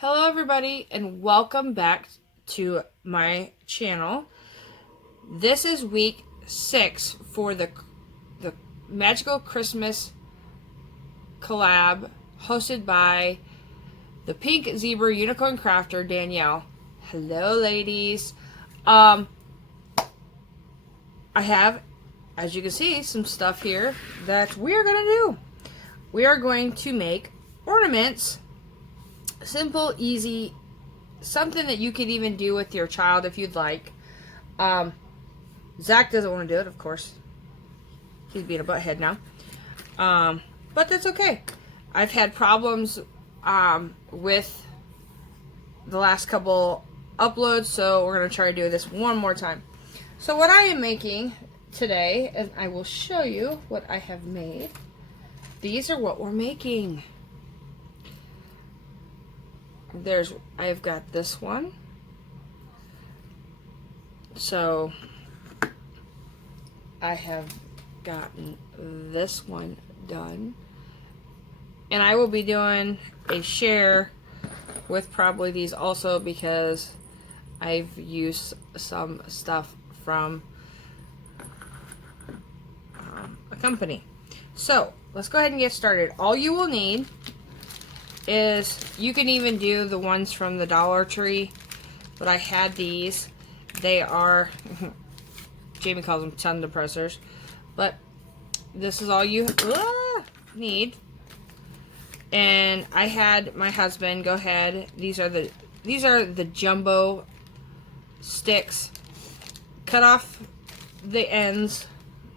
Hello everybody and welcome back to my channel. This is week 6 for the Magical Christmas collab hosted by the Pink Zebra Unicorn Crafter Danielle. Hello ladies. I have, as you can see, some stuff here that we are going to do. We are going to make ornaments. Simple, easy, something that you could even do with your child if you'd like. Zach doesn't want to do it, of course. He's being a butthead now. But that's okay. I've had problems with the last couple uploads, so we're going to try to do this one more time. So what I am making today, and I will show you what I have made. These are what we're making. I've got this one. So I have gotten this one done. And I will be doing a share with probably these also because I've used some stuff from a company. So let's go ahead and get started. All you will need is, you can even do the ones from the Dollar Tree, but I had these. They are, Jamie calls them ton depressors, but this is all you need. And I had my husband go ahead. These are the jumbo sticks. Cut off the ends,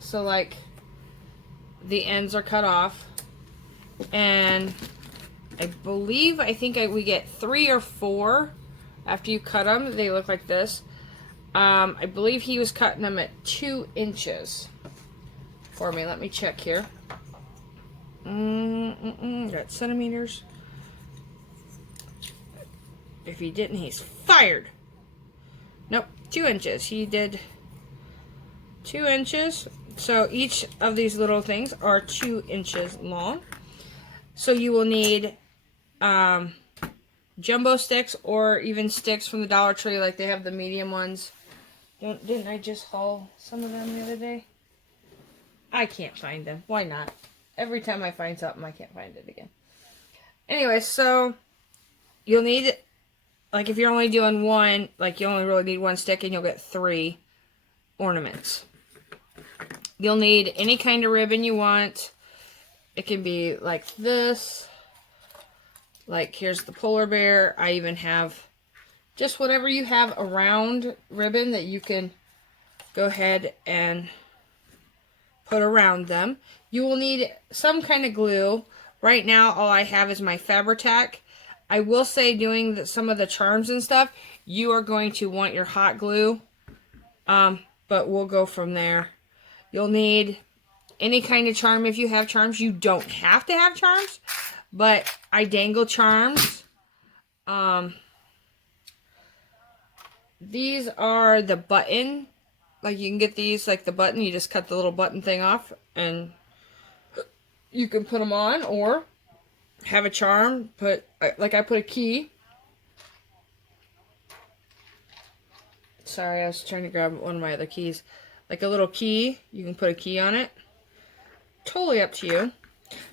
so like the ends are cut off, and I think we get 3 or 4 after you cut them. They look like this. I believe he was cutting them at 2 inches for me. Let me check here. Got centimeters. If he didn't, he's fired. Nope, 2 inches. He did 2 inches. So each of these little things are 2 inches long. So you will need jumbo sticks or even sticks from the Dollar Tree, like they have the medium ones. Didn't I just haul some of them the other day? I can't find them. Why not? Every time I find something, I can't find it again. Anyway, so you'll need, like if you're only doing one, like you only really need 1 stick and you'll get 3 ornaments. You'll need any kind of ribbon you want. It can be like this. Like, here's the polar bear. I even have just whatever you have around ribbon that you can go ahead and put around them. You will need some kind of glue. Right now, all I have is my Fabri-Tac. I will say, doing some of the charms and stuff, you are going to want your hot glue. But we'll go from there. You'll need any kind of charm if you have charms. You don't have to have charms, but I dangle charms. These are the button. Like, you can get these, like the button. You just cut the little button thing off, and you can put them on, or have a charm. Like I put a key. Sorry, I was trying to grab one of my other keys. Like a little key. You can put a key on it. Totally up to you.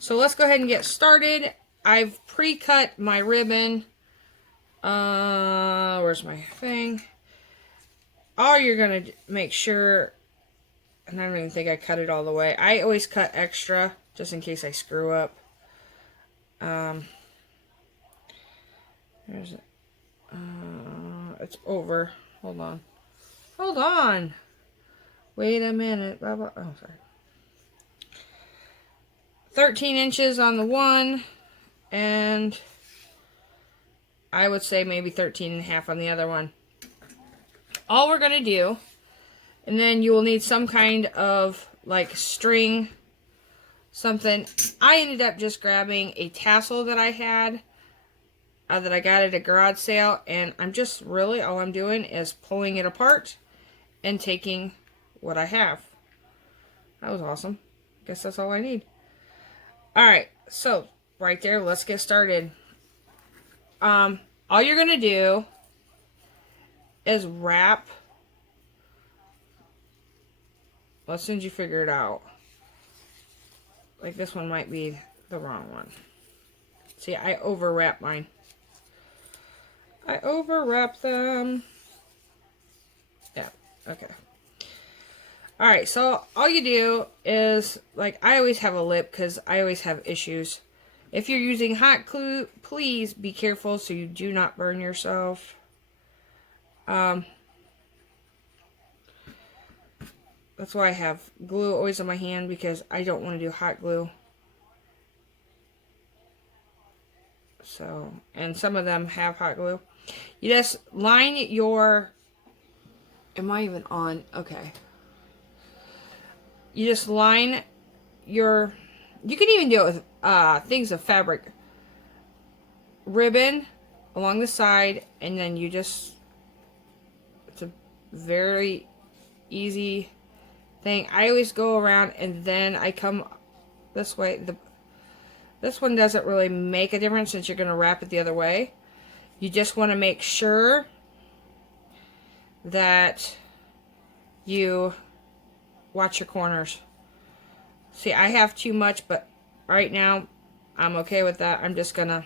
So let's go ahead and get started. I've pre-cut my ribbon. Where's my thing? All you're going to make sure, and I don't even think I cut it all the way. I always cut extra, just in case I screw up. There's it. It's over. Hold on. Hold on. Wait a minute. Blah, blah. Oh, sorry. 13 inches on the one, and I would say maybe 13.5 on the other one. All we're going to do, and then you will need some kind of like string, something. I ended up just grabbing a tassel that I had, that I got at a garage sale, and I'm just really, all I'm doing is pulling it apart and taking what I have. That was awesome. Guess that's all I need. Alright, so right there, let's get started. all you're going to do is wrap. Well, as soon as you figure it out. Like this one might be the wrong one. See, I overwrap mine. I overwrap them. Yeah, okay. Alright, so all you do is, like, I always have a lip because I always have issues. If you're using hot glue, please be careful so you do not burn yourself. That's why I have glue always on my hand, because I don't want to do hot glue. So, and some of them have hot glue. You just line your... Am I even on? Okay. You just line your... You can even do it with things of fabric. Ribbon along the side, and then you just... It's a very easy thing. I always go around and then I come this way. This one doesn't really make a difference since you're going to wrap it the other way. You just want to make sure that you watch your corners. See, I have too much, but right now I'm okay with that. I'm just going to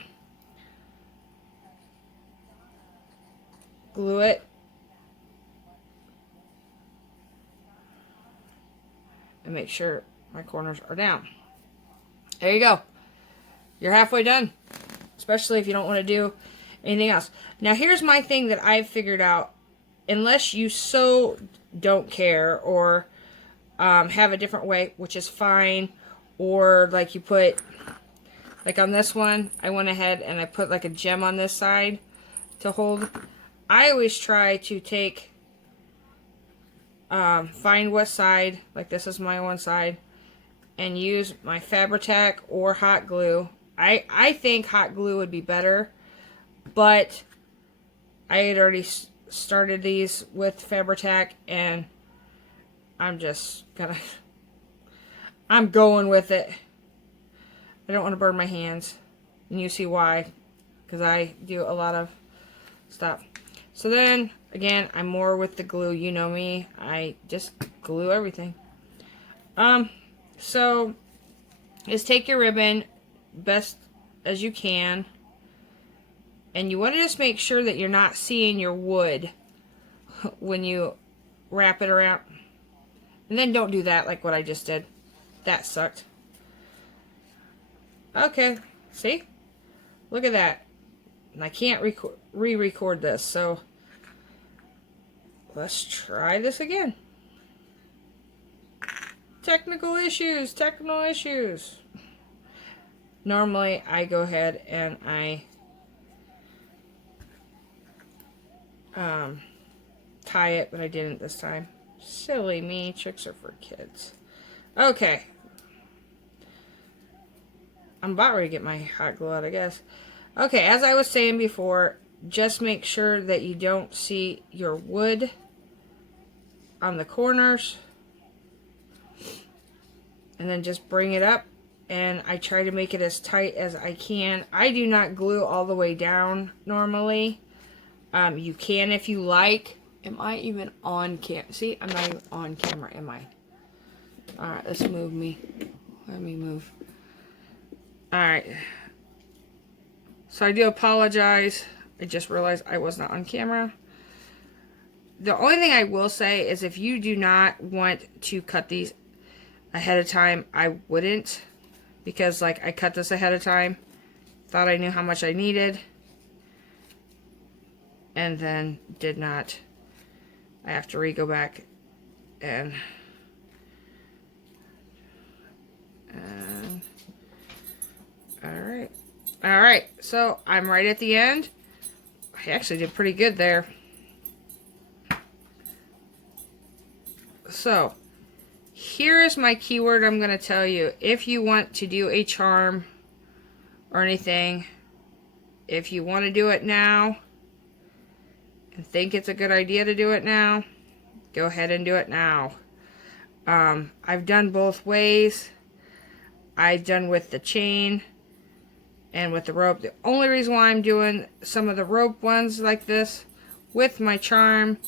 glue it. And make sure my corners are down. There you go. You're halfway done. Especially if you don't want to do anything else. Now here's my thing that I've figured out. Unless you so don't care or have a different way, which is fine. Or like you put, like on this one, I went ahead and I put like a gem on this side to hold. I always try to take... find what side, like this is my one side, and use my Fabri-Tac or hot glue. I think hot glue would be better, but I had already started these with Fabri-Tac, and I'm just gonna, I'm going with it. I don't want to burn my hands, and you see why, because I do a lot of stuff. So then, again, I'm more with the glue. You know me. I just glue everything. So, just take your ribbon best as you can. And you want to just make sure that you're not seeing your wood when you wrap it around. And then don't do that like what I just did. That sucked. Okay. See? Look at that. And I can't re-record this, so let's try this again. Technical issues, technical issues. Normally, I go ahead and I tie it, but I didn't this time. Silly me, tricks are for kids. Okay. I'm about ready to get my hot glue out, I guess. Okay, as I was saying before, just make sure that you don't see your wood on the corners. And then just bring it up. And I try to make it as tight as I can. I do not glue all the way down normally. You can if you like. Am I even on camera? See, I'm not even on camera, am I? Alright, let's move me. Let me move. Alright. So I do apologize. I just realized I was not on camera. The only thing I will say is if you do not want to cut these ahead of time, I wouldn't. Because like I cut this ahead of time. Thought I knew how much I needed. And then did not. I have to go back and alright. Alright, so I'm right at the end. I actually did pretty good there. So, here is my keyword I'm going to tell you. If you want to do a charm or anything, if you want to do it now and think it's a good idea to do it now, go ahead and do it now. I've done both ways. I've done with the chain and with the rope. The only reason why I'm doing some of the rope ones like this with my charm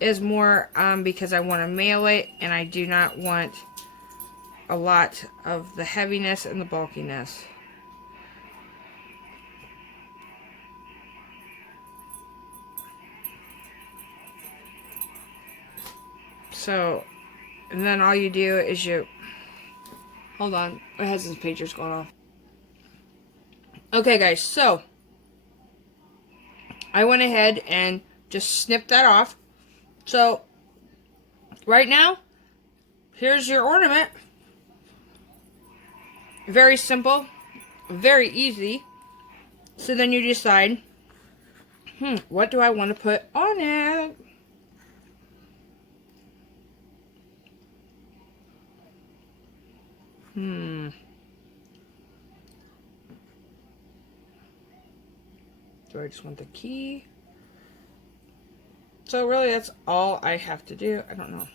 is more because I want to mail it, and I do not want a lot of the heaviness and the bulkiness. So, and then all you do is you, hold on, my husband's pager's going off. Okay guys, so I went ahead and just snipped that off. So right now, here's your ornament. Very simple, very easy. So then you decide, what do I want to put on it? Do I just want the key? So really that's all I have to do. I don't know.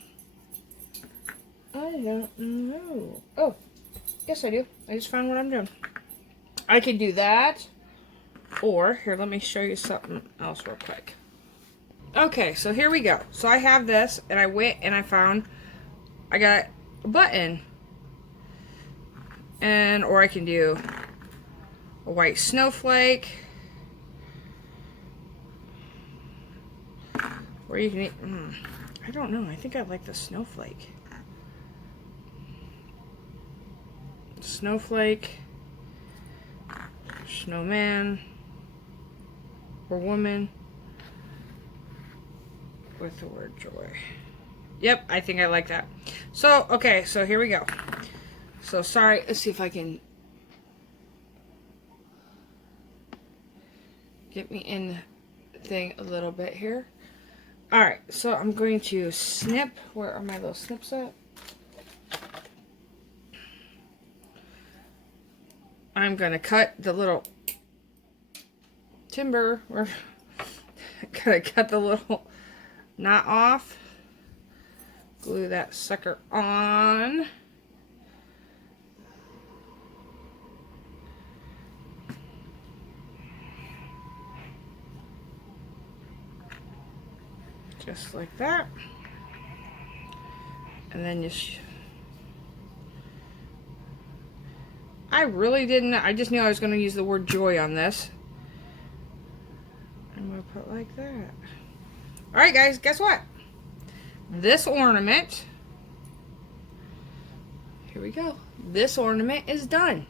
I don't know. Oh, yes I do. I just found what I'm doing. I could do that. Or, here, let me show you something else real quick. Okay, so here we go. So I have this, and I went and I found, I got a button. And, or I can do a white snowflake. Or you can, I don't know, I think I like the snowflake. Snowflake, snowman, or woman with the word joy. Yep, I think I like that. So, okay, so here we go. So, sorry, let's see if I can get me in the thing a little bit here. Alright, so I'm going to snip. Where are my little snips at? I'm going to cut the little timber. We're going to cut the little knot off. Glue that sucker on. Just like that. And then just, I really didn't, I just knew I was going to use the word joy on this. I'm going to put like that. Alright guys, guess what? This ornament, here we go. This ornament is done.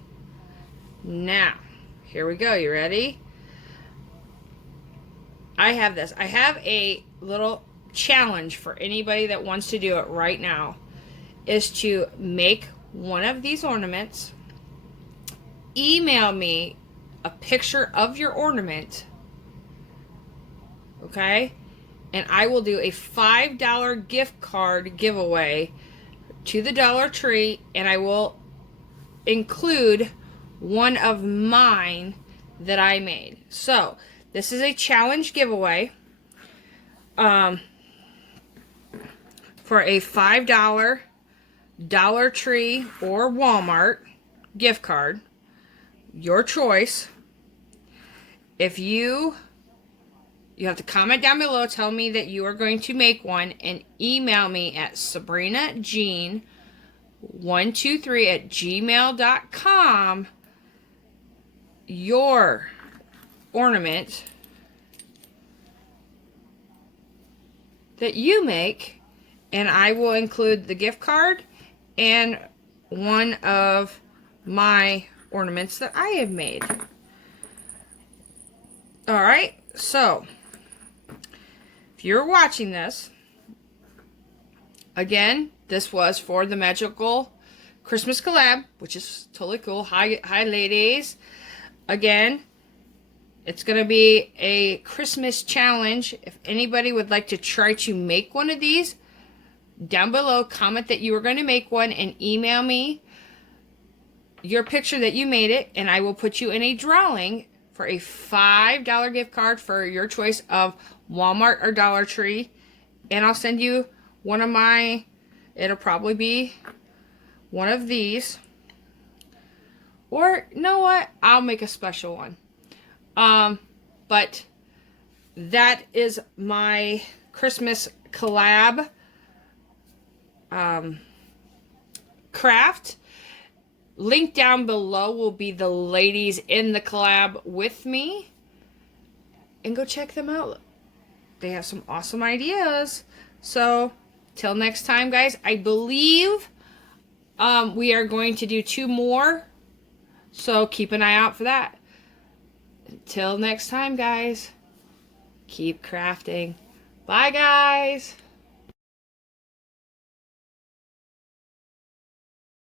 Now, here we go. You ready? I have this. I have a little challenge for anybody that wants to do it right now, is to make one of these ornaments, email me a picture of your ornament, okay, and I will do a $5 gift card giveaway to the Dollar Tree, and I will include one of mine that I made. So this is a challenge giveaway for a $5 Dollar Tree or Walmart gift card, your choice. If you have to comment down below, tell me that you are going to make one, and email me at sabrinagene123@gmail.com your ornament that you make, and I will include the gift card and one of my ornaments that I have made. Alright, so if you're watching this, again, this was for the magical Christmas collab, which is totally cool. Hi ladies. Again, it's going to be a Christmas challenge. If anybody would like to try to make one of these, down below, comment that you are going to make one and email me your picture that you made it, and I will put you in a drawing for a $5 gift card for your choice of Walmart or Dollar Tree. And I'll send you one of my, it'll probably be one of these, Or, you know what? I'll make a special one. But that is my Christmas collab craft. Link down below will be the ladies in the collab with me. And go check them out. They have some awesome ideas. So, till next time, guys. I believe we are going to do 2 more. So, keep an eye out for that. Until next time, guys. Keep crafting. Bye, guys.